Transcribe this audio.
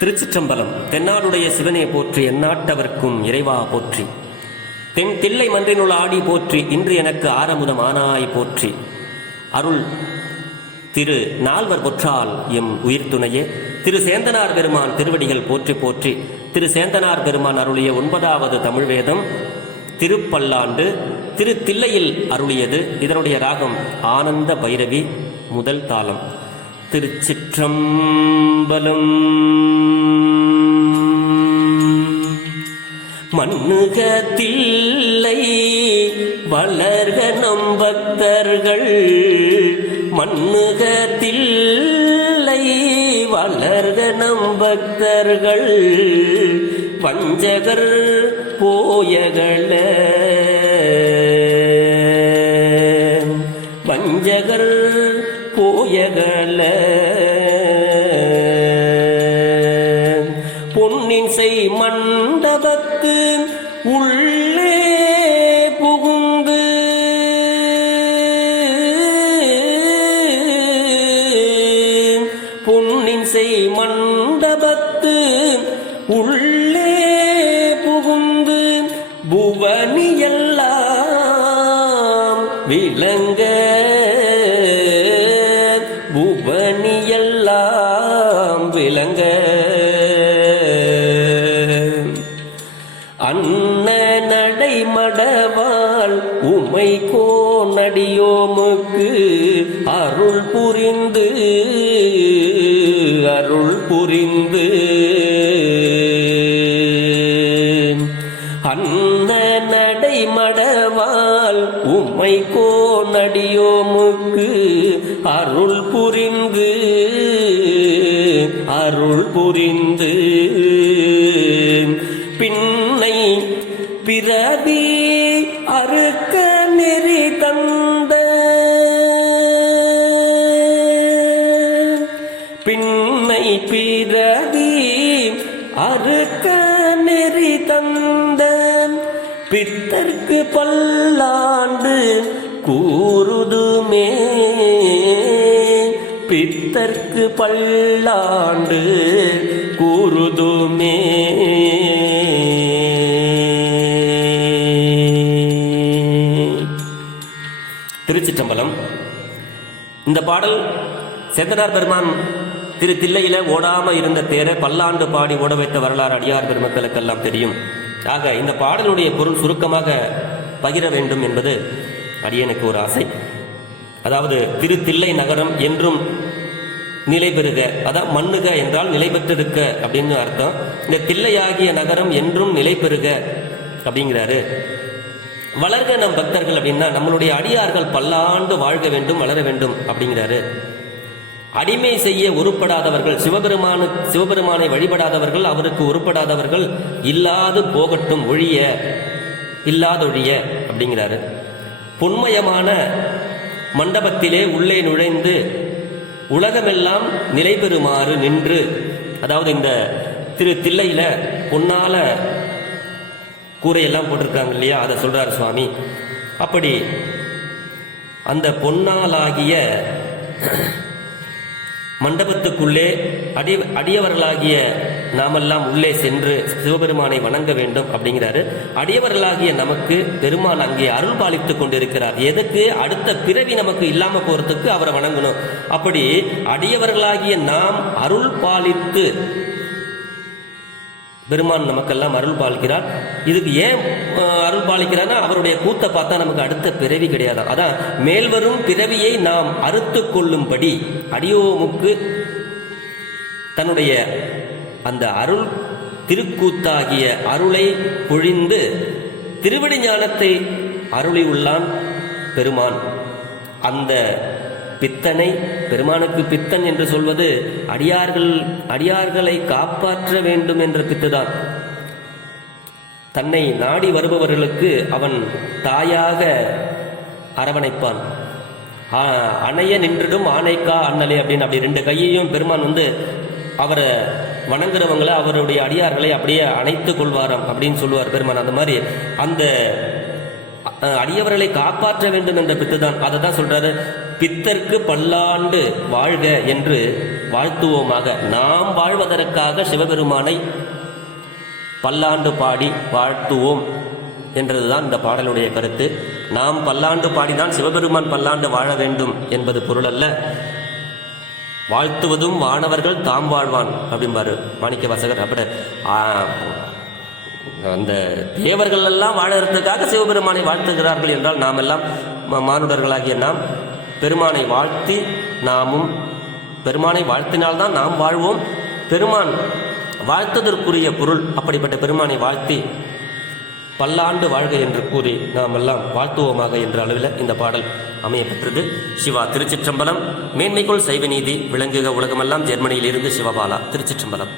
திருச்சிற்றம்பலம். தென்னாடுடைய சிவனே போற்றி, எந்நாட்டவர்க்கும் இறைவா போற்றி. தென் தில்லை மன்றினுள் ஆடி போற்றி, இன்று எனக்கு ஆரமுதம் ஆனாய் போற்றி. அருள் திரு நால்வர் பொற்றால் எம் உயிர் துணையே திரு சேந்தனார் பெருமான் திருவடிகள் போற்றி போற்றி. திரு சேந்தனார் பெருமான் அருளிய 9வது தமிழ் வேதம் திருப்பல்லாண்டு திரு தில்லையில் அருளியது. இதனுடைய ராகம் ஆனந்த பைரவி, முதல் தாளம். திருச்சிற்றம்பலம். மண்ணுக தில்லை வளர்க நம் பக்தர்கள், மண்ணுக தில்லை வளர்க நம் பக்தர்கள், வஞ்சகர் போயகள வஞ்சகர் போயகள பொன்னின் செய் மண்டபத்து உள்ளே புகுந்து பொன்னின் செய் மண்டபத்து உள்ளே புகுந்து புவனியெல்லாம் விளங்க புவனியெல்லாம் விளங்க அன்ன நடைமடவாள் உமை கோனடியோமுக்கு அருள் புரிந்து அருள் புரிந்து அன்ன நடைமடவாள் உமை கோனடியோமுக்கு அருள் புரிந்து அருள் புரிந்து பின்னை பிறவி அறுக்க நெறி தந்த பின்னை பிறவி அறுக்க நெறி தந்த பித்தர்க்கு பல்லாண்டு கூறுதுமே பித்தர்க்கு பல்லாண்டு கூறுதுமே. திருச்சிற்றம்பலம். இந்த பாடல் சேந்தனார் பெருமான் திரு தில்லையில ஓடாம இருந்த தேரை பல்லாண்டு பாடி ஓட வைத்த வரலாறு அடியார் பெருமக்களுக்கெல்லாம் தெரியும். ஆக இந்த பாடலுடைய பொருள் சுருக்கமாக பகிர வேண்டும் என்பது அடியனுக்கு ஒரு ஆசை. அதாவது திரு தில்லை நகரம் என்றும் நிலை பெறுக, அதாவது மண்ணுக என்றால் நிலை பெற்றிருக்க அப்படின்னு அர்த்தம். இந்த தில்லையாகிய நகரம் என்றும் நிலை பெறுக அப்படிங்கிறாரு. வளர்க நம் பக்தர்கள் அப்படின்னா நம்மளுடைய அடியார்கள் பல்லாண்டு வாழ்க வேண்டும், வளர வேண்டும் அப்படிங்கிறாரு. அடிமை செய்ய உருப்படாதவர்கள், சிவபெருமானை வழிபடாதவர்கள், அவருக்கு உருப்படாதவர்கள் இல்லாது போகட்டும், ஒழிய இல்லாதொழிய அப்படிங்கிறாரு. பொன்மயமான மண்டபத்திலே உள்ளே நுழைந்து உலகமெல்லாம் நிலை பெறுமாறு நின்று, அதாவது இந்த திரு தில்லையில பொன்னால கூரையெல்லாம் போட்டிருக்காங்க இல்லையா, அதை சொல்றாரு சுவாமி. அப்படி அந்த பொன்னாலாகிய மண்டபத்துக்குள்ளே அடியவர்களாகிய நாமெல்லாம் உள்ளே சென்று சிவபெருமானை வணங்க வேண்டும் அப்படிங்கிறாரு. அடியவர்களாகிய நமக்கு பெருமான் அங்கே அருள் பாலித்து கொண்டிருக்கிறார். எதுக்கு? அடுத்த பிறவி நமக்கு இல்லாம போறதுக்கு அவரை வணங்கணும். அப்படி அடியவர்களாகிய நாம் அருள் பாலித்து பெருமான் நமக்கெல்லாம் அருள் பாலிக்கிறார். இதுக்கு ஏன் அருள் பாலிக்கிறார்னா அவருடைய கூத்தை பார்த்தா நமக்கு அடுத்த பிறவி கிடையாது. அதான் மேல்வரும் பிறவியை நாம் அறுத்து கொள்ளும்படி அடியோமுக்கு தன்னுடைய அந்த அருள் திருக்கூத்தாகிய அருளை பொழிந்து திருவடி ஞானத்தை அருளி உள்ளான் பெருமான். அந்த பித்தனை, பெருமானுக்கு பித்தன் என்று சொல்வது அடியார்களை காப்பாற்ற வேண்டும் என்ற பித்துதான். தன்னை நாடி வருபவர்களுக்கு அவன் தாயாக அரவணைப்பான். அணைய நின்றிடும் ஆணைக்கா அண்ணலே அப்படின்னு அப்படி 2 கையையும் பெருமான் அவரை வணங்குறவங்களை, அவருடைய அடியார்களை அப்படியே அணைத்து கொள்வாராம் அப்படின்னு சொல்லுவார் பெருமான். அந்த மாதிரி அந்த அடியவர்களை காப்பாற்ற வேண்டும் என்ற பித்து தான். அதை தான் சொல்றாரு. பித்தர்க்கு பல்லாண்டு வாழ்க என்று வாழ்த்துவோமாக. நாம் வாழ்வதற்காக சிவபெருமானை பல்லாண்டு பாடி வாழ்த்துவோம் என்றதுதான் இந்த பாடலுடைய கருத்து. நாம் பல்லாண்டு பாடிதான் சிவபெருமான் பல்லாண்டு வாழ வேண்டும் என்பது பொருள் அல்ல. வாழ்த்துவதும் வானவர்கள் தாம் வாழ்வான் அப்படிம்பாரு மாணிக்க வாசகர். அப்படி அந்த தேவர்கள் எல்லாம் வாழறதுக்காக சிவபெருமானை வாழ்த்துகிறார்கள் என்றால் நாம் எல்லாம் மானுடர்களாகிய நாம் பெருமானை வாழ்த்தி நாமும் பெருமானை வாழ்த்தினால்தான் நாம் வாழ்வோம். பெருமான் வாழ்த்துவதற்குரிய பொருள். அப்படிப்பட்ட பெருமானை வாழ்த்தி பல்லாண்டு வாழ்க என்று கூறி நாம் எல்லாம் வாழ்த்துவோமாக என்ற அளவில் இந்த பாடல் அமையப்பெற்றது. சிவா திருச்சிற்றம்பலம். மேன்மைக்குள் சைவ நீதி விளங்குக உலகமெல்லாம். ஜெர்மனியிலிருந்து சிவபாலா. திருச்சிற்றம்பலம்.